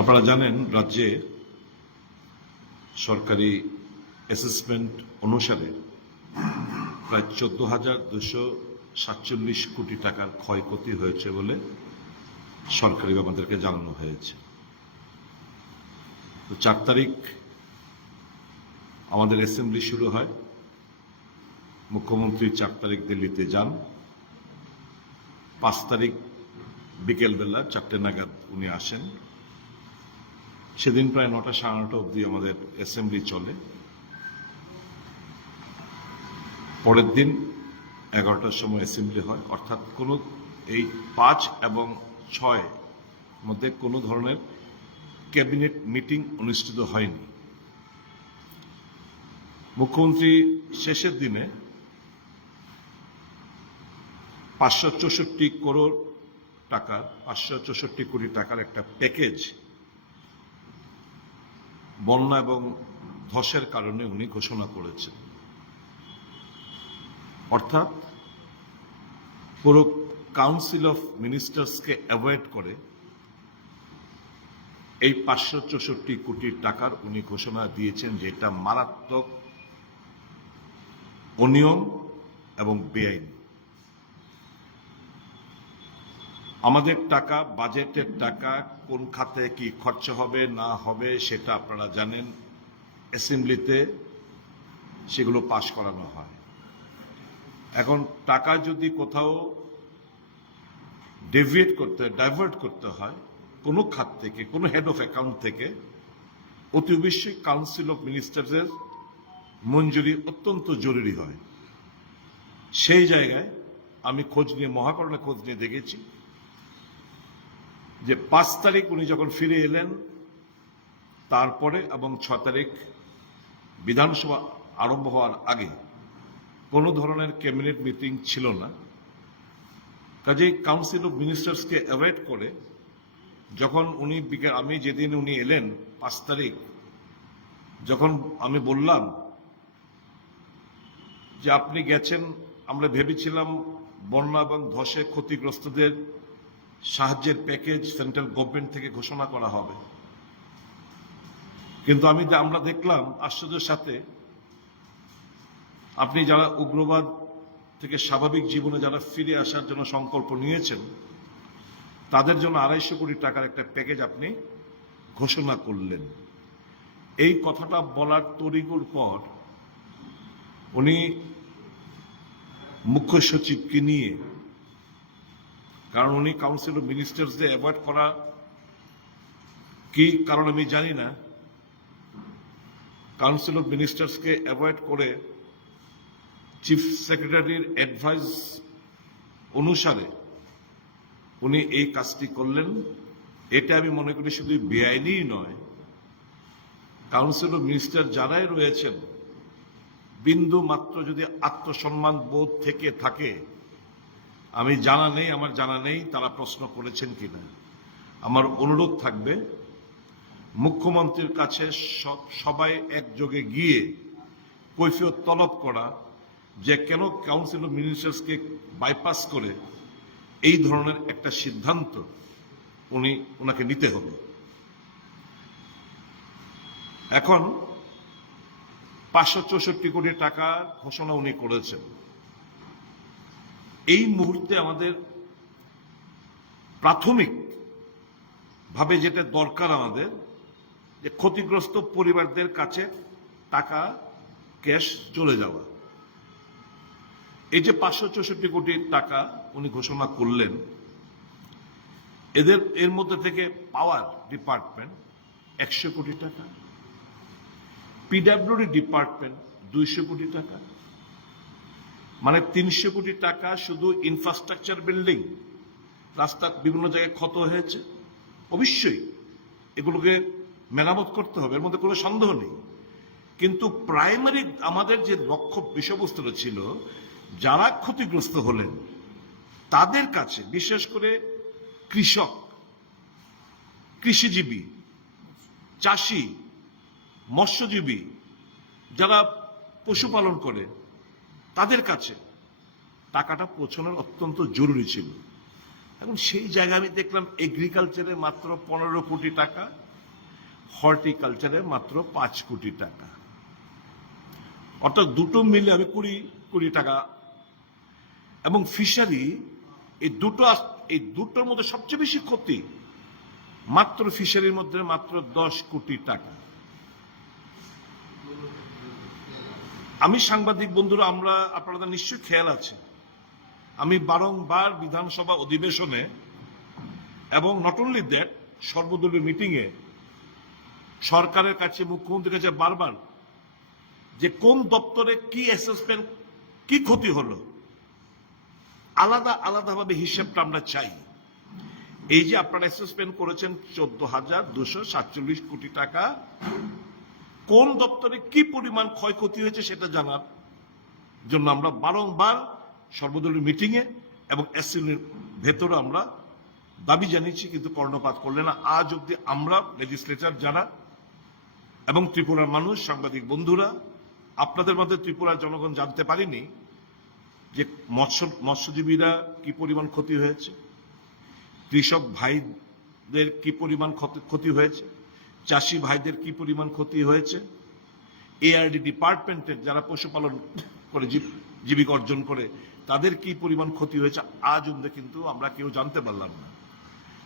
আপনারা জানেন, রাজ্যে সরকারি অ্যাসেসমেন্ট অনুসারে প্রায় চোদ্দ হাজার দুশো সাতচল্লিশ কোটি টাকার ক্ষয়ক্ষতি হয়েছে বলে সরকারি আমাদেরকে জানানো হয়েছে। তো চার তারিখ আমাদের অ্যাসেম্বলি শুরু হয়। মুখ্যমন্ত্রী চার তারিখ দিল্লিতে যান। পাঁচ তারিখ বিকেলবেলা চারটে নাগাদ উনি আসেন। সেদিন প্রায় নটা সাড়ে নটা অবধি আমাদের অ্যাসেম্বলি চলে। পরের দিন এগারোটার সময় অ্যাসেম্বলি হয়। অর্থাৎ কোনো এই পাঁচ এবং ছয় মধ্যে কোনো ধরনের ক্যাবিনেট মিটিং অনুষ্ঠিত হয়নি। মুখ্যমন্ত্রী শেষের দিনে পাঁচশো চৌষট্টি করোড় টাকা পাঁচশো চৌষট্টি কোটি টাকার একটা প্যাকেজ বন্যা এবং ধসের কারণে উনি ঘোষণা করেছেন। অর্থাৎ পুরো কাউন্সিল অফ মিনিস্টার্সকে অ্যাভয়েড করে এই পাঁচশো চৌষট্টি কোটি টাকার উনি ঘোষণা দিয়েছেন যে এটা মারাত্মক অনিয়ম এবং বেআইনি। আমাদের টাকা, বাজেটের টাকা কোন খাতে কি খরচ হবে, না হবে, সেটা আপনারা জানেন। অ্যাসেম্বলিতে সেগুলো পাশ করানো হয়। এখন টাকা যদি কোথাও ডেভিয়েট করতে, ডাইভার্ট করতে হয়, কোনো খাত থেকে, কোনো হেড অফ অ্যাকাউন্ট থেকে, অতি অবশ্যই কাউন্সিল অফ মিনিস্টার্সের মঞ্জুরি অত্যন্ত জরুরি হয়। সেই জায়গায় আমি খোঁজ নিয়ে, মহাকরণে খোঁজ নিয়ে দেখেছি। যে পাঁচ তারিখ উনি যখন ফিরে এলেন, তারপরে এবং ছ তারিখ বিধানসভা আরম্ভ হওয়ার আগে কোনো ধরনের ক্যাবিনেট মিটিং ছিল না। কাজেই কাউন্সিল অফ মিনিস্টার্সকে অ্যাভয়েড করে যখন উনি আমি যেদিন উনি এলেন, পাঁচ তারিখ, যখন আমি বললাম যে আপনি গেছেন, আমরা ভেবেছিলাম বন্যা এবং ধসে ক্ষতিগ্রস্তদের সাহায্যের প্যাকেজ সেন্ট্রাল গভর্নমেন্ট থেকে ঘোষণা করা হবে। কিন্তু আমি আমরা দেখলাম আশ্চর্যের সাথে, আপনি যারা উগ্রবাদ থেকে স্বাভাবিক জীবনে যারা ফিরে আসার জন্য সংকল্প নিয়েছেন, তাদের জন্য আড়াইশো কোটি টাকার একটা প্যাকেজ আপনি ঘোষণা করলেন। এই কথাটা বলার তরিগুর পর উনি মুখ্য সচিবকে নিয়ে কারণ উনি কাউন্সিল অফ মিনিস্টার্সদের অ্যাভয়েড করা কি কারণ আমি জানি না। কাউন্সিল অফ মিনিস্টার্সকে অ্যাভয়েড করে চিফ সেক্রেটারির অ্যাডভাইস অনুসারে উনি এই কাজটি করলেন। এটা আমি মনে করি শুধু বেআইনি নয় কাউন্সিল অফ মিনিস্টার যারাই রয়েছেন বিন্দু মাত্র যদি আত্মসম্মান বোধ থেকে থাকে আমি জানা নেই, আমার জানা নেই, তারা প্রশ্ন করেছেন কিনা। আমার অনুরোধ থাকবে, মুখ্যমন্ত্রীর কাছে সবাই একযোগে গিয়ে কৈফিয়ত তলব করা যে কেন কাউন্সিল অফ মিনিস্টার্সকে বাইপাস করে এই ধরনের একটা সিদ্ধান্ত উনি ওনাকে নিতে হবে। এখন পাঁচশো চৌষট্টি কোটি টাকা ঘোষণা উনি করেছেন। এই মুহূর্তে আমাদের প্রাথমিক ভাবে যেটা দরকার আমাদের, যে ক্ষতিগ্রস্ত পরিবারদের কাছে টাকা, ক্যাশ চলে যাওয়া। এই যে পাঁচশো চৌষট্টি কোটি টাকা উনি ঘোষণা করলেন, এদের, এর মধ্যে থেকে পাওয়ার ডিপার্টমেন্ট একশো কোটি টাকা, পিডাব্লিউডি ডিপার্টমেন্ট দুইশো কোটি টাকা মানে তিনশো কোটি টাকা শুধু ইনফ্রাস্ট্রাকচার বিল্ডিং রাস্তা বিভিন্ন জায়গায় ক্ষত হয়েছে। অবশ্যই এগুলোকে মেরামত করতে হবে, এর মধ্যে কোনো সন্দেহ নেই। কিন্তু প্রাইমারি আমাদের যে লক্ষ্য বিষয়বস্তুটা ছিল, যারা ক্ষতিগ্রস্ত হলেন, তাদের কাছে বিশেষ করে কৃষক, কৃষিজীবী, চাষি, মৎস্যজীবী, যারা পশুপালন করে তাদের কাছে টাকাটা পৌঁছানোর অত্যন্ত জরুরি ছিল। এখন সেই জায়গায় আমি দেখলাম এগ্রিকালচারে মাত্র পনেরো কোটি টাকা হর্টিকালচারে মাত্র পাঁচ কোটি টাকা। অর্থাৎ দুটো মিলে আমি কুড়ি কোটি টাকা। এবং ফিশারি এই দুটো এই দুটোর মধ্যে সবচেয়ে বেশি ক্ষতি মাত্র ফিশারির মধ্যে মাত্র দশ কোটি টাকা। আমি সাংবাদিক বন্ধুরা, আমরা আপনাদের নিশ্চয়ই খেয়াল আছে আমি বারংবার বিধানসভা অধিবেশনে এবং নট অনলি দ্যাট সর্বদলীয় মিটিংয়ে সরকারের কাছে, মুখ্যমন্ত্রীর কাছে বারবার যে কোন দপ্তরে কি অ্যাসেসমেন্ট কি ক্ষতি হলো, আলাদা আলাদাভাবে হিসেবটা আমরা চাই। এই যে আপনারা অ্যাসেসমেন্ট করেছেন চোদ্দ হাজার দুশো সাতচল্লিশ কোটি টাকা কোন দপ্তরে কি পরিমাণ ক্ষয়ক্ষতি হয়েছে সেটা জানার জন্য আমরা বারংবার সর্বদলীয় মিটিংয়ে এবং এসএনের ভেতরে আমরা দাবি জানিয়েছি, কিন্তু কর্ণপাত করলে না। আজ অব্দি আমরা লেজিসলেচার যারা এবং ত্রিপুরার মানুষ, সাংবাদিক বন্ধুরা, আপনাদের মধ্যে ত্রিপুরার জনগণ জানতে পারিনি যে মৎস্য, মৎস্যজীবীরা কি পরিমাণ ক্ষতি হয়েছে, কৃষক ভাইদের কি পরিমাণ ক্ষতি হয়েছে। চাষি ভাইদের কি পরিমাণ ক্ষতি হয়েছে? এআরডি ডিপার্টমেন্টের যারা পশুপালন করে, জীব- জীবিকা অর্জন করে, তাদের কি পরিমাণ ক্ষতি হয়েছে? আজ অব্দি কিন্তু আমরা কেউ জানতে পারলাম না।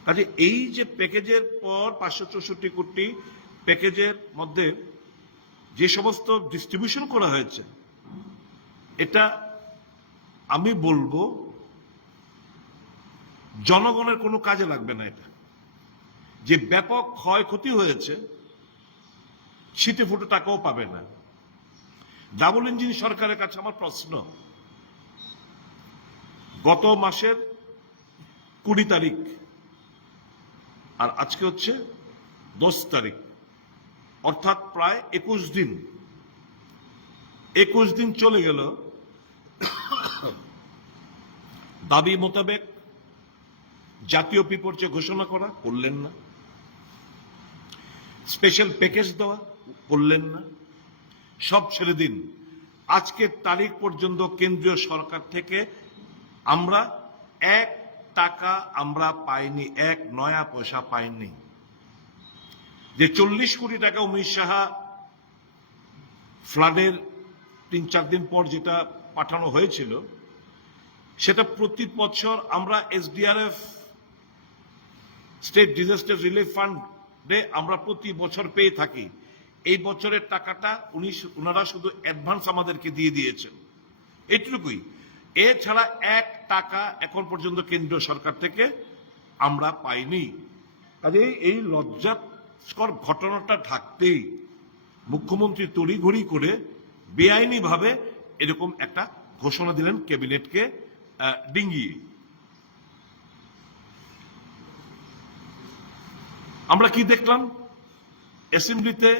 কাজে এই যে প্যাকেজের পর পাঁচশো চৌষট্টি কোটি প্যাকেজের মধ্যে যে সমস্ত ডিস্ট্রিবিউশন করা হয়েছে, এটা আমি বলব, জনগণের কোনো কাজে লাগবে না এটা। যে ব্যাপক ক্ষয়ক্ষতি হয়েছে, ছিটে ফুটে টাকাও পাবে না। ডাবল ইঞ্জিন সরকারের কাছে আমার প্রশ্ন, গত মাসের কুড়ি তারিখ আর আজকে হচ্ছে দশ তারিখ, অর্থাৎ প্রায় একুশ দিন। একুশ দিন চলে গেল। দাবি মোতাবেক জাতীয় বিপর্যয় ঘোষণা করা করলেন না। স্পেশাল প্যাকেজ দেওয়া করলেন না। সব ছেড়ে দিন। আজকের তারিখ পর্যন্ত কেন্দ্রীয় সরকার থেকে আমরা এক টাকা আমরা পাইনি, এক নয়া পয়সা পাইনি। যে চল্লিশ কোটি টাকা উমেশ সাহা ফ্লাডের তিন চার দিন পর যেটা পাঠানো হয়েছিল, সেটা প্রতি বছর আমরা এসডিআরএফ, স্টেট ডিজাস্টার রিলিফ ফান্ডে আমরা প্রতি বছর পেয়ে থাকি। এই বছরের টাকাটা উনি ওনারা শুধু অ্যাডভান্স আমাদেরকে দিয়ে দিয়েছেন। এইটুকুই এছাড়া এক টাকা এখন পর্যন্ত কেন্দ্রীয় সরকার থেকে আমরা পাইনি। কাজে এই লজ্জাস্কর ঘটনাটা ঢাকতেই মুখ্যমন্ত্রী তড়িঘড়ি করে বেআইনি ভাবে এরকম একটা ঘোষণা দিলেন ক্যাবিনেটকে ডিঙ্গিয়ে। আমরা কি দেখলাম? অ্যাসেম্বলিতে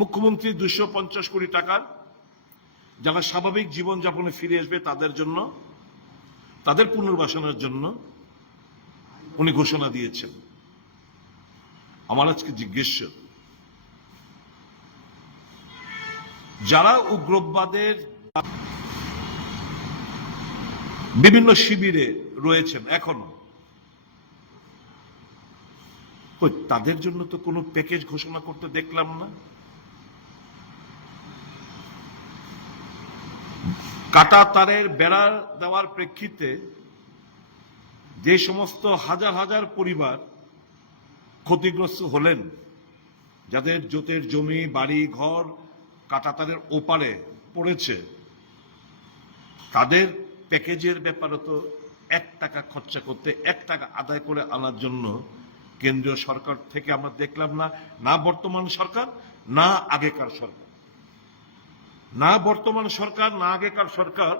মুখ্যমন্ত্রী দুশো পঞ্চাশ কোটি টাকার যারা স্বাভাবিক জীবনযাপনে ফিরে আসবে তাদের জন্য, তাদের পুনর্বাসনের জন্য উনি ঘোষণা দিয়েছেন। আমার আজকে জিজ্ঞেস, যারা উগ্রবাদের বিভিন্ন শিবিরে রয়েছেন এখনও কই, তাদের জন্য তো কোনো প্যাকেজ ঘোষণা করতে দেখলাম না। কাটা তারের বেড়া দেওয়ার প্রেক্ষিতে যে সমস্ত হাজার হাজার পরিবার ক্ষতিগ্রস্ত হলেন যাদের জোতের জমি বাড়ি ঘর কাটা তারের ওপারে পড়েছে তাদের প্যাকেজের ব্যাপারে তো এক টাকা খরচা করতে এক টাকা আদায় করে আনার জন্য কেন্দ্রীয় সরকার থেকে আমরা দেখলাম না না বর্তমান সরকার, না আগেকার সরকার। না বর্তমান সরকার, না আগেকার সরকার,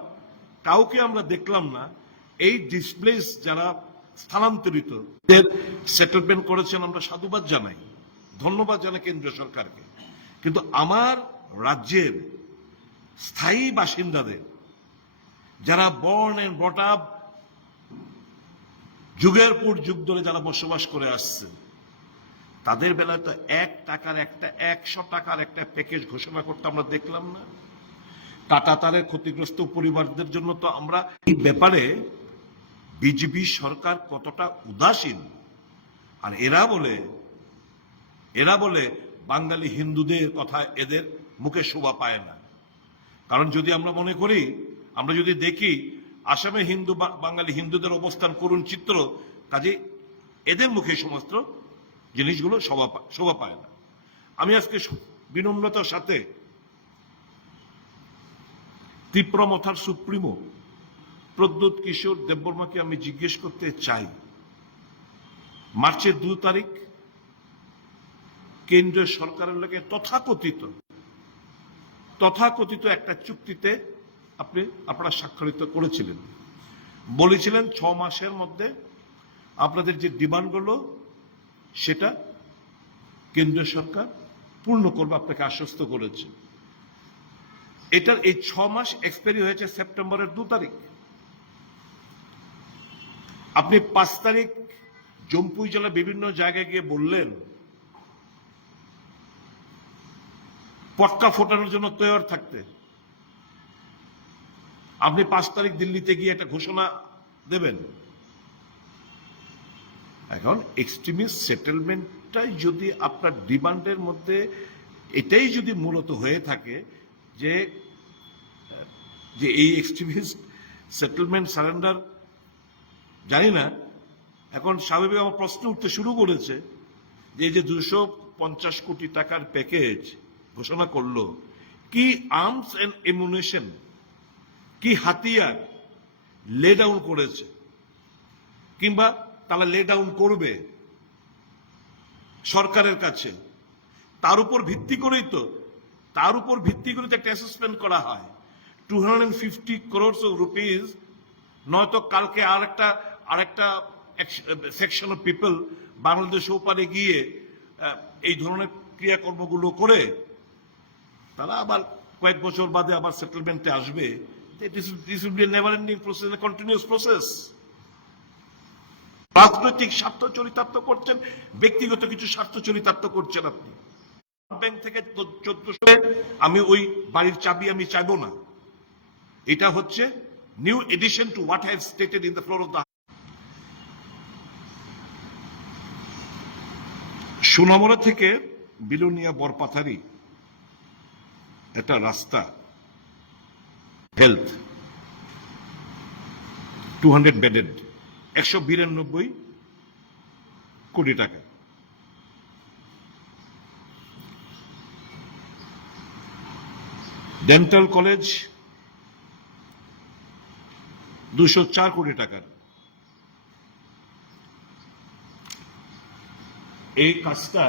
কাউকে আমরা দেখলাম না। এই ডিসপ্লেস যারা স্থানান্তরিত সেটেলমেন্ট করেছেন আমরা সাধুবাদ জানাই, ধন্যবাদ জানাই কেন্দ্রীয় সরকারকে। কিন্তু আমার রাজ্যের স্থায়ী বাসিন্দাদের, যারা বর্ন এন্ড ব্রট আপ যুগের পর যুগ ধরে যারা বসবাস করে আসছে, তাদের বেলায় তো এক টাকার একটা, একশো টাকার একটা প্যাকেজ ঘোষণা করতে আমরা দেখলাম না। টাটা তারের ক্ষতিগ্রস্ত পরিবারদের জন্য তো আমরা এই ব্যাপারে বিজেপি সরকার কতটা উদাসীন। আর এরা বলে এরা বলে বাঙালি হিন্দুদের কথা এদের মুখে শোভা পায় না। কারণ যদি আমরা মনে করি, আমরা যদি দেখি আসামে হিন্দু বাঙালি হিন্দুদের অবস্থান করুন চিত্র কাজে এদের মুখে সমস্ত জিনিসগুলো শোভা পায় না। আমি আজকে বিনম্রতার সাথে তীব্রমথার সুপ্রিমো প্রদ্যুৎ কিশোর দেববর্মাকে আমি জিজ্ঞেস করতে চাই। মার্চের দু তারিখ কেন্দ্রীয় সরকারের লাগে তথাকথিত তথাকথিত একটা চুক্তিতে আপনি আপনারা স্বাক্ষরিত করেছিলেন। বলেছিলেন ছ মাসের মধ্যে আপনাদের যে ডিমান্ডগুলো, সেটা কেন্দ্রীয় সরকার পূর্ণ করবে, আপনাকে আশ্বস্ত করেছে। এটার এই ছ মাস এক্সপায়ারি হয়েছে সেপ্টেম্বরের দু তারিখ। আপনি পাঁচ তারিখ জম্পুই জেলা বিভিন্ন জায়গায় গিয়ে বললেন, পটকা ফোটানোর জন্য তৈরি থাকতে। আপনি পাঁচ তারিখ দিল্লিতে গিয়ে একটা ঘোষণা দেবেন। এখন এক্সট্রিমিস্ট সেটেলমেন্টটাই যদি আপনার ডিমান্ডের মধ্যে, এটাই যদি মূলত হয়ে থাকে যে যে এই এক্সট্রিমিস্ট সেটেলমেন্ট সারেন্ডার জানি না, এখন স্বাভাবিক আমার প্রশ্ন উঠতে শুরু করেছে যে যে দুশো পঞ্চাশ কোটি টাকার প্যাকেজ ঘোষণা করল, কি আর্মস অ্যান্ড এমুনেশন কি হাতিয়ার লে ডাউন করেছে, কিংবা তারা লে ডাউন করবে সরকারের কাছে, তার উপর ভিত্তি করেই তো, তার উপর ভিত্তি করে একটা অ্যাসেসমেন্ট করা হয়। Two hundred fifty crores of rupees নয়তো কালকে আর আরেকটা আরেকটা সেকশন অফ পিপল বাংলাদেশ ওপারে গিয়ে এই ধরনের ক্রিয়াকর্মগুলো করে, তারা আবার কয়েক বছর বাদে আবার সেটেলমেন্টে আসবে। This will be never ending process continuous process রাজনৈতিক স্বার্থ চরিতার্থ করছেন, ব্যক্তিগত কিছু স্বার্থ চরিতার্থ করছেন আপনি। ব্যাংক থেকে চোদ্দশো আমি ওই বাড়ির চাবি আমি চাইব না। এটা হচ্ছে new addition to what have stated in the floor of the Sonamura থেকে বিলোনিয়া বরপাথারি একটা রাস্তা। হেলথ টু হান্ড্রেড বেডেড একশো বিরানব্বই কোটি টাকা। ডেন্টাল কলেজ দুশো চার কোটি টাকার। এই কাজটা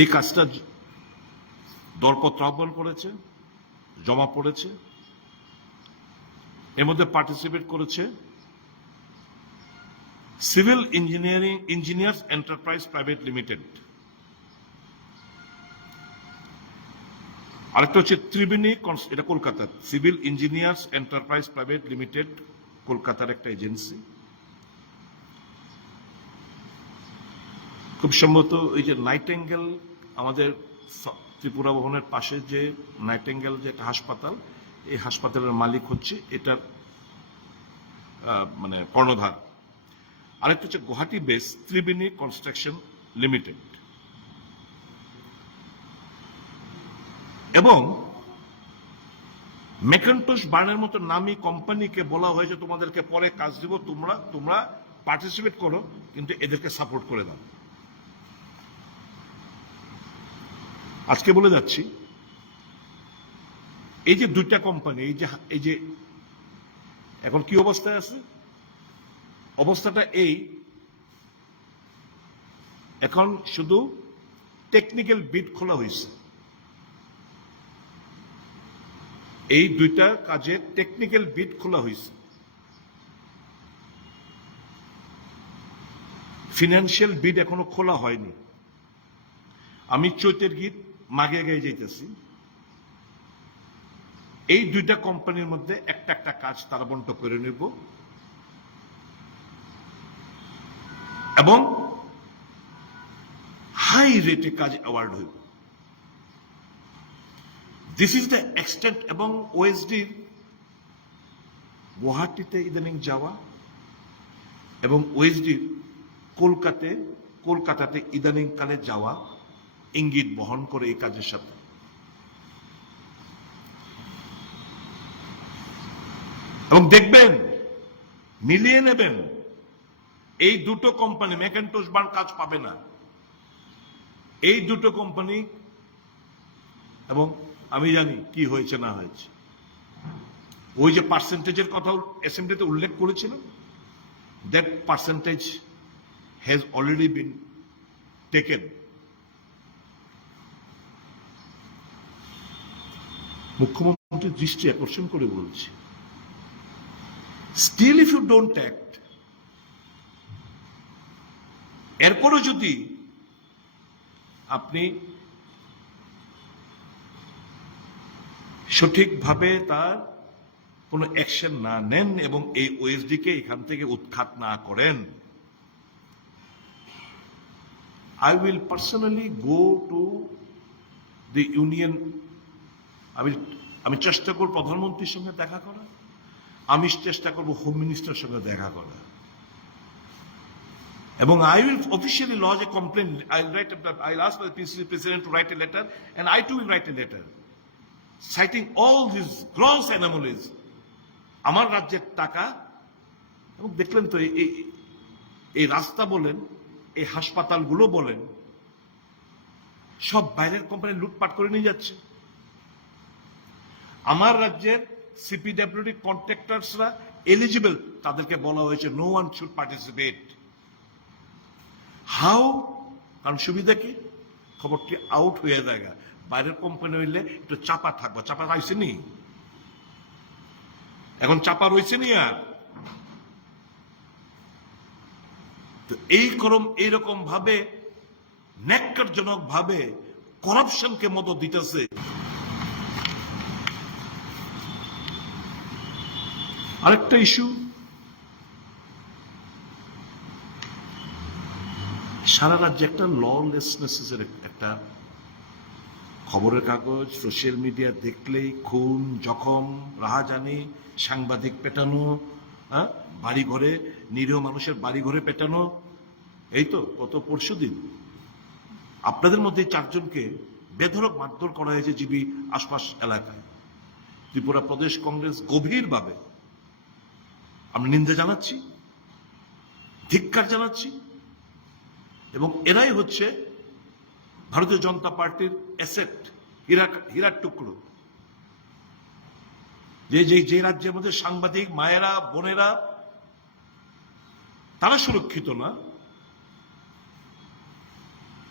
এই কাজটা দরপত্র আহ্বান করেছে, জমা পড়েছে, এর মধ্যে পার্টিসিপেট করেছে civil engineering engineers enterprise private limited আরেকটা হচ্ছে ত্রিবেণী এটা কলকাতার civil engineers enterprise private limited কলকাতার একটা এজেন্সি খুব সম্ভবত এই যে নাইট নাইটেঙ্গেল আমাদের ত্রিপুরা ভবনের পাশে যে নাইটেঙ্গেল যে একটা হাসপাতাল, এই হাসপাতালের মালিক হচ্ছে এটার মানে কর্ণধার। আরেকটা হচ্ছে Guwahati base Tribeni construction limited. এবং মেকান্টোস বার্নের মতো নামি কোম্পানিকে বলা হয়েছে তোমাদেরকে পরে কাজ দিব, তোমরা তোমরা পার্টিসিপেট করো, কিন্তু এদেরকে সাপোর্ট করে দাও। আজকে বলে যাচ্ছি, এই যে দুইটা কোম্পানি এই যে এই যে, এখন কি অবস্থায় আছে? অবস্থাটা এই, এখন শুধু টেকনিক্যাল বিট খোলা হয়েছে। এই দুইটা কাজে টেকনিক্যাল বিট খোলা হয়েছে। ফিনান্সিয়াল বিড এখনও খোলা হয়নি। আমি চৈতের গীত মাগে গায়ে যাইতেছি। এই দুইটা কোম্পানির মধ্যে একটা একটা কাজ তারা বন্ট করে নেব। এবং হাই রেটে কাজ অ্যাওয়ার্ড হইব। দিস ইজ দ্য এক্সটেন্ট এবং ওএসডি গুয়াহাটিতে ইদানিং যাওয়া এবং ওএসডি কলকাতে কলকাতাতে ইদানিং কালে যাওয়া ইঙ্গিত বহন করে এই কাজের সাথে। এবং দেখবেন, মিলিয়ে নেবেন, এই দুটো কোম্পানি ম্যাকেন্টোস বার কাজ পাবে না। এই দুটো কোম্পানি, এবং আমি জানি কি হয়েছে, না হয়েছে। ওই যে পার্সেন্টেজের কথা অ্যাসেম্বলিতে উল্লেখ করেছিল that percentage has already been taken মুখ্যমন্ত্রীর দৃষ্টি আকর্ষণ করে বলছি। Still if you don't act এরপরও যদি আপনি সঠিকভাবে তার কোনো অ্যাকশন না নেন এবং এই ওএসডি কে এখান থেকে উৎখাত না করেন I will personally go to the union আমি আমি চেষ্টা করব প্রধানমন্ত্রীর সঙ্গে দেখা করা। আমি চেষ্টা করব হোম মিনিস্টার সঙ্গে দেখা করা। এবং I will officially lodge a complain I write I last by PCC president to write a letter and I too will write a letter citing all this gross anomalies আমার রাজ্যের টাকা, এবং দেখলেন তো এই এই রাস্তা বলেন, এই হাসপাতালগুলো বলেন, সব বাইরের কোম্পানি লুটপাট করে নিয়ে যাচ্ছে। আমার রাজ্যের সিপিডাব্লিউডি কন্ট্রাক্টার্সরা এলিজিবল তাদেরকে বলা হয়েছে no one should participate how কারণ সুবিধা কি? খবরটি আউট হয়ে যায় বাইরের কোম্পানি হইলে একটু চাপা থাকব। চাপা পাইছে নি? এখন চাপা রয়েছে নি আর? তো এই করম এইরকম ভাবে ন্যাক্কারজনক ভাবে করাপশনকে মতো দিতেছে। আরেকটা ইস্যু। সারা রাজ্যে একটা ললেসনেসের একটা খবরের কাগজ সোশ্যাল মিডিয়া দেখলেই খুন, জখম, রাহাজানি, সাংবাদিক পেটানো হ্যাঁ? বাড়ি ঘরে নিরীহ মানুষের বাড়ি ঘরে পেটানো। এই তো গত পরশু দিন। আপনাদের মধ্যে চারজনকে বেধরক মারধর করা হয়েছে জিবি আশপাশ এলাকায়। ত্রিপুরা প্রদেশ কংগ্রেস গভীরভাবে আমরা নিন্দা জানাচ্ছি, ধিক্কার জানাচ্ছি, এবং এরাই হচ্ছে ভারতীয় জনতা পার্টির অ্যাসেট হীরা হীরার টুকরো। যে যে যে রাজ্যের মধ্যে সাংবাদিক মায়েরা, বোনেরা, তারা সুরক্ষিত না,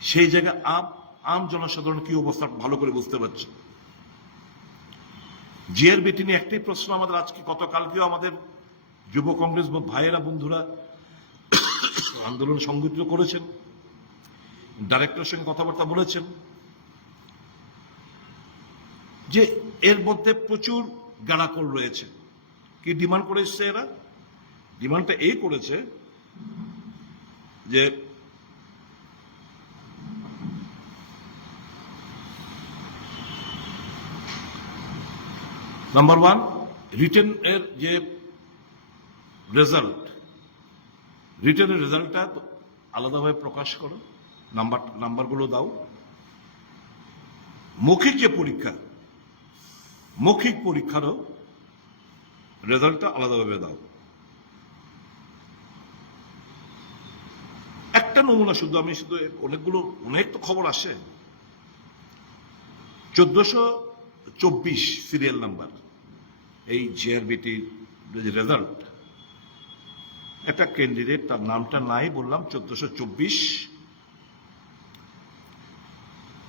সেই জায়গায় আম আম জনসাধারণ কি অবস্থা ভালো করে বুঝতে পারছে জিয়ার বেটি নিয়ে একটাই প্রশ্ন আমাদের আজকে, গতকালকেও আমাদের যুব কংগ্রেস ভাইয়েরা, বন্ধুরা, আন্দোলন সংগঠিত করেছেন। ডাইরেক্টরের সঙ্গে কথাবার্তা বলেছেন যে এর মধ্যে প্রচুর গাড়াকল রয়েছে। কি ডিমান্ড করে এসছে এরা? ডিমান্ডটা এই করেছে যে নাম্বার ওয়ান রিটেন এর যে রেজাল্ট রিটেনের রেজাল্টটা আলাদাভাবে প্রকাশ করো নাম্বার নাম্বারগুলো দাও। মৌখিক যে পরীক্ষা, মৌখিক পরীক্ষারও রেজাল্টটা আলাদাভাবে দাও। একটা নমুনা শুধু, আমি শুধু অনেকগুলো, অনেক তো খবর আসে। চোদ্দশো চব্বিশ সিরিয়াল নাম্বার এই জেআরবিটির রেজাল্ট একটা ক্যান্ডিডেট তার নামটা নাই, বললাম, চোদ্দশো চব্বিশ।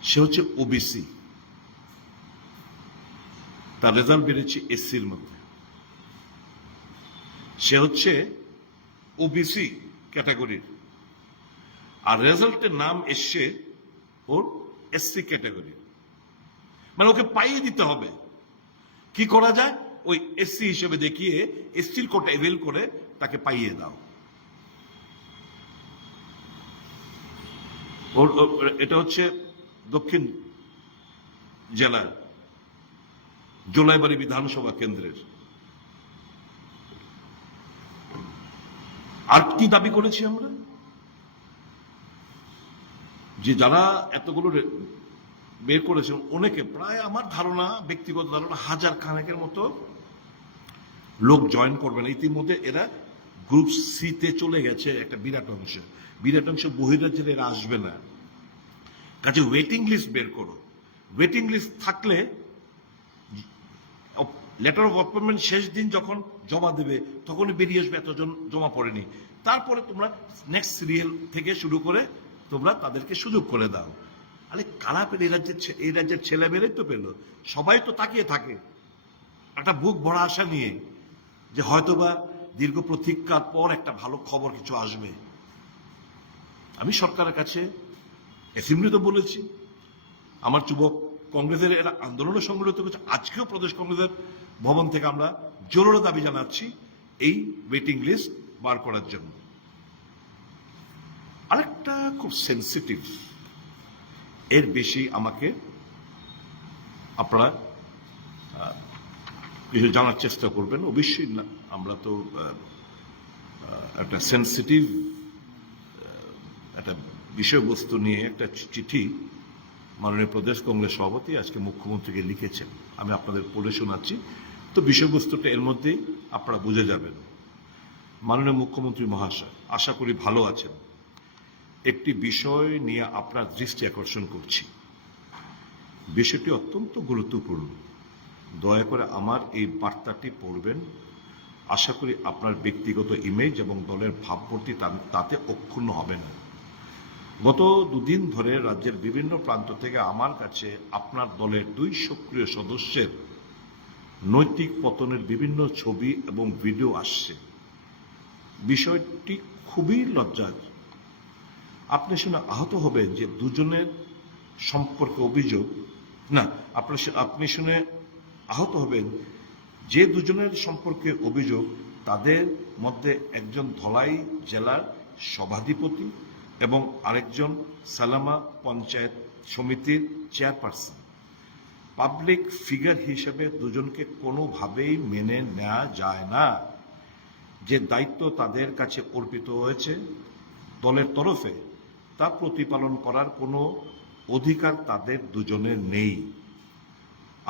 সে হচ্ছে ওবিসি তার রেজাল্ট বেড়েছে এসসির মধ্যে। সে হচ্ছে ওবিসি ক্যাটাগরির আর রেজাল্টের নাম এসছে ওর এসসি ক্যাটাগরি মানে ওকে পাইয়ে দিতে হবে। কি করা যায়? ওই এসসি হিসেবে দেখিয়ে এসসির কোটা এভেল করে তাকে পাইয়ে দাও। এটা হচ্ছে দক্ষিণ জেলার জোলাইবাড়ি বিধানসভা কেন্দ্রের। আর কি দাবি করেছি আমরা? যে যারা এতগুলো বের করেছেন অনেকে, প্রায় আমার ধারণা, ব্যক্তিগত ধারণা, হাজার খানেকের মতো লোক জয়েন করবেন ইতিমধ্যে এরা গ্রুপ সিতে চলে গেছে একটা বিরাট অংশ। বিরাট অংশ বহিরাজ্যের এরা আসবে না। কাজে ওয়েটিং লিস্ট বের করো। ওয়েটিং লিস্ট থাকলে লেটার অফ অ্যাপয়েন্টমেন্ট শেষ দিন যখন জমা দেবে, তখনই বেরিয়ে আসবে, এতজন জমা পড়েনি। তারপরে তোমরা নেক্সট সিরিয়াল থেকে শুরু করে তোমরা তাদেরকে সুযোগ করে দাও। আরে কারা পেলে? এই রাজ্যের এই রাজ্যের ছেলে মেয়েরাই তো পেল। সবাই তো তাকিয়ে থাকে। একটা বুক ভরা আশা নিয়ে যে হয়তোবা দীর্ঘ প্রতীক্ষার পর একটা ভালো খবর কিছু আসবে। আমি সরকারের কাছে অ্যাসেম্বলি তো বলেছি। আমার যুবক কংগ্রেসের এরা আন্দোলনে সংগঠিত করছে আজকেও প্রদেশ কংগ্রেসের ভবন থেকে আমরা জোরালো দাবি জানাচ্ছি এই ওয়েটিং লিস্ট বার করার জন্য। আরেকটা খুব সেন্সিটিভ এর বেশি আমাকে আপনারা কিছু জানার চেষ্টা করবেন। অবশ্যই না, আমরা তো একটা সেন্সিটিভ একটা বিষয়বস্তু নিয়ে একটা চিঠি মাননীয় প্রদেশ কংগ্রেস সভাপতি আজকে মুখ্যমন্ত্রীকে লিখেছেন। আমি আপনাদের পড়ে শোনাচ্ছি। তো বিষয়বস্তুটা এর মধ্যেই আপনারা বুঝে যাবেন। মাননীয় মুখ্যমন্ত্রী মহাশয়, আশা করি ভালো আছেন। একটি বিষয় নিয়ে আপনার দৃষ্টি আকর্ষণ করছি। বিষয়টি অত্যন্ত গুরুত্বপূর্ণ। দয়া করে আমার এই বার্তাটি পড়বেন। আশা করি আপনার ব্যক্তিগত ইমেজ এবং দলের ভাবমূর্তি তাতে অক্ষুণ্ণ হবে না গত দুদিন ধরে রাজ্যের বিভিন্ন প্রান্ত থেকে আমার কাছে আপনার দলের দুই সক্রিয় সদস্যের নৈতিক পতনের বিভিন্ন ছবি এবং ভিডিও আসছে। বিষয়টি খুবই লজ্জার। আপনি শুনে আহত হবেন যে দুজনের সম্পর্কে অভিযোগ না, আপনি শু- আপনি শুনে আহত হবেন, যে দুজনের সম্পর্কে অভিযোগ, তাদের মধ্যে একজন ধলাই জেলার সভাধিপতি এবং আরেকজন সালামা পঞ্চায়েত সমিতির চেয়ারপারসন। পাবলিক ফিগার হিসেবে দুজনকে কোনোভাবেই মেনে নেওয়া যায় না। যে দায়িত্ব তাদের কাছে অর্পিত হয়েছে, দলের তরফে তা প্রতিপালন করার কোনো অধিকার তাদের দুজনের নেই।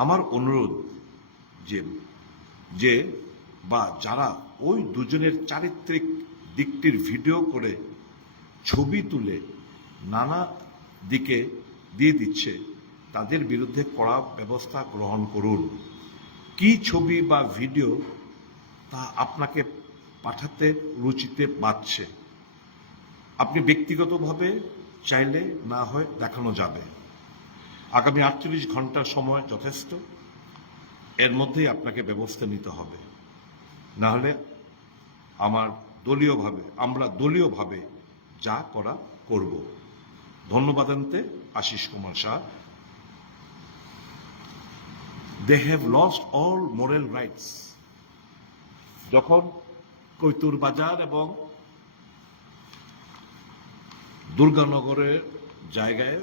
আমার অনুরোধ যে যে বা যারা ওই দুজনের চারিত্রিক দিকটির ভিডিও করে ছবি তুলে নানা দিকে দিয়ে দিচ্ছে, তাদের বিরুদ্ধে কড়া ব্যবস্থা গ্রহণ করুন। কি ছবি বা ভিডিও তা আপনাকে পাঠাতে, রুচিতে বাড়ছে আপনি ব্যক্তিগতভাবে চাইলে না হয় দেখানো যাবে। আগামী আটচল্লিশ ঘণ্টার সময় যথেষ্ট। এর মধ্যেই আপনাকে ব্যবস্থা নিতে হবে। না হলে আমার দলীয়ভাবে, আমরা দলীয়ভাবে যা করা করব। ধন্যবাদান্তে, Ashis Kumar Shah. They have lost all moral rights যখন কৈতুর বাজার এবং দুর্গানগরের জায়গায়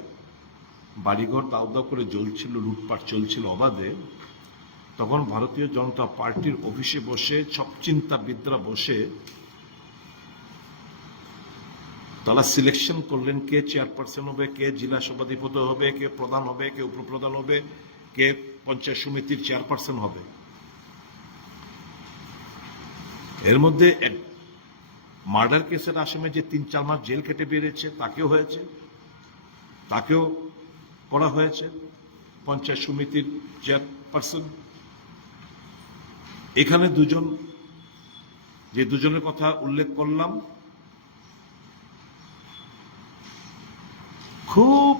বাড়িঘর দাউ দাউ করে জ্বলছিল, লুটপাট চলছিল অবাধে। তখন ভারতীয় জনতা পার্টির অফিসে বসে সব চিন্তাবিদরা বসে তারা সিলেকশন করলেন কে চেয়ারপারসন হবে, কে জেলা সভাধিপতি হবে, কে প্রধান হবে, কে উপপ্রধান হবে, কে পঞ্চায়েত সমিতির চেয়ারপারসন হবে। এর মধ্যে এক মার্ডার কেসের আসামে যে তিন চার মাস জেল কেটে বেরিয়েছে, তাকেও হয়েছে। তাকেও করা হয়েছে, পঞ্চায়েত সমিতির চেয়ারপারসন। এখানে দুজন, যে দুজনের কথা উল্লেখ করলাম, খুব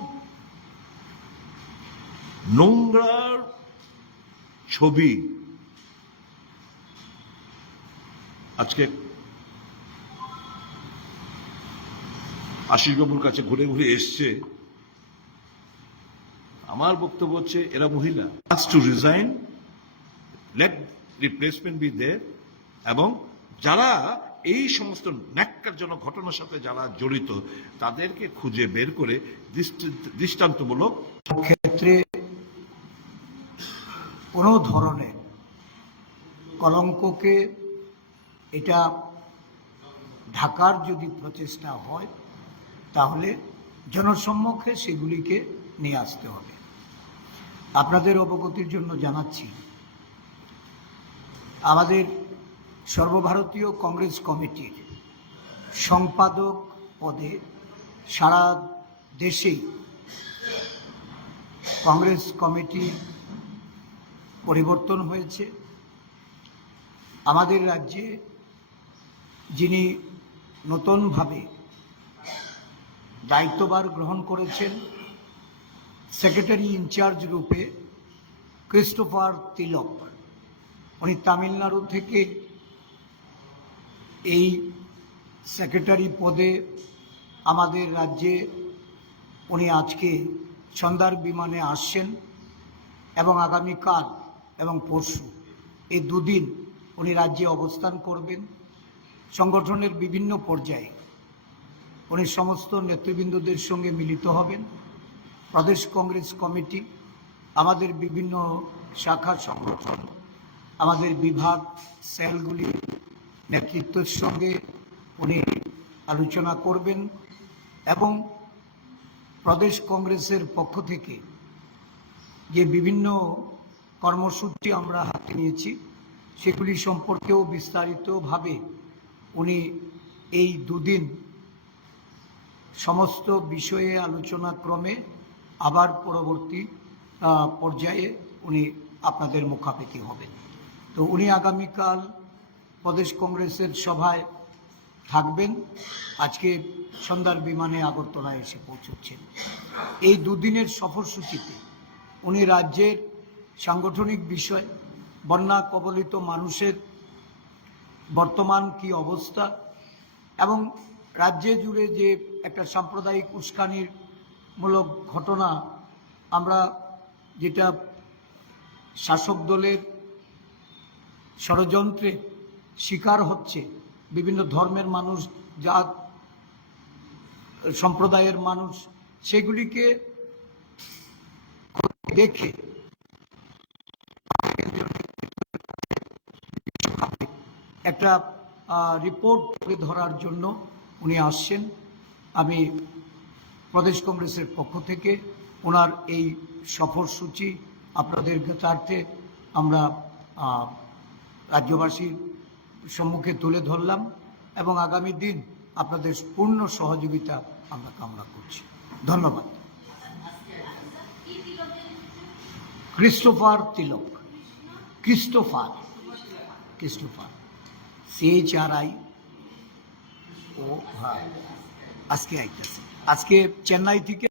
নোংরার ছবি আজকে আশিসবাবুর কাছে ঘুরে ঘুরে এসছে। আমার বক্তব্য হচ্ছে, এরা মহিলা। To resign let replacement be they এবং যারা এই সমস্ত ন্যাক্কারজনক ঘটনার সাথে যারা জড়িত, তাদেরকে খুঁজে বের করে দৃষ্টান্তমূলক ক্ষেত্রে কোনো ধরনের কলঙ্ককে এটা ঢাকার যদি প্রচেষ্টা হয়, তাহলে জনসম্মুখে সেগুলিকে নিয়ে আসতে হবে। আপনাদের অবগতির জন্য জানাচ্ছি। আমাদের সর্বভারতীয় কংগ্রেস কমিটির সম্পাদক পদে সারা দেশেই কংগ্রেস কমিটি পরিবর্তন হয়েছে। আমাদের রাজ্যে যিনি নতুনভাবে দায়িত্বভার গ্রহণ করেছেন সেক্রেটারি ইনচার্জ রূপে ক্রিস্টোফার তিলক উনি তামিলনাড়ু থেকে এই সেক্রেটারি পদে আমাদের রাজ্যে উনি আজকে সন্ধ্যার বিমানে আসছেন এবং আগামীকাল এবং পরশু এই দুদিন উনি রাজ্যে অবস্থান করবেন। সংগঠনের বিভিন্ন পর্যায়ে উনি সমস্ত নেতৃবৃন্দদের সঙ্গে মিলিত হবেন। প্রদেশ কংগ্রেস কমিটি, আমাদের বিভিন্ন শাখা সংগঠন, আমাদের বিভাগ সেলগুলি নেতৃত্বের সঙ্গে উনি আলোচনা করবেন এবং প্রদেশ কংগ্রেসের পক্ষ থেকে যে বিভিন্ন কর্মসূচি আমরা হাতে নিয়েছি, সেগুলি সম্পর্কেও বিস্তারিতভাবে উনি এই দুদিন সমস্ত বিষয়ে আলোচনা ক্রমে আবার পরবর্তী পর্যায়ে উনি আপনাদের মুখাপেক্ষি হবেন। তো উনি আগামীকাল প্রদেশ কংগ্রেসের সভায় থাকবেন। আজকে সন্ধ্যার বিমানে আগরতলায় এসে পৌঁছচ্ছেন। এই দুদিনের সফরসূচিতে উনি রাজ্যের সাংগঠনিক বিষয়, বন্যা কবলিত মানুষের বর্তমান কি অবস্থা এবং রাজ্যে জুড়ে যে একটা সাম্প্রদায়িক উস্কানির মূলক ঘটনা আমরা যেটা শাসক দলের ষড়যন্ত্রে শিকার হচ্ছে, বিভিন্ন ধর্মের মানুষ, জাত, সম্প্রদায়ের মানুষ, সেগুলিকে দেখে একটা রিপোর্ট তুলে ধরার জন্য উনি আসছেন। আমি প্রদেশ কংগ্রেসের পক্ষ থেকে ওনার এই সফরসূচি আপনাদের জ্ঞাতার্থে আমরা রাজ্যবাসীর সম্মুখে তুলে ধরলাম এবং আগামী দিন আপনাদের পূর্ণ সহযোগিতা আমরা কামনা করছি। ধন্যবাদ। Christopher Tilak. Christopher. Christopher. CH R I O হ্যাঁ আজকে আইতেছে। আজকে চেন্নাই থেকে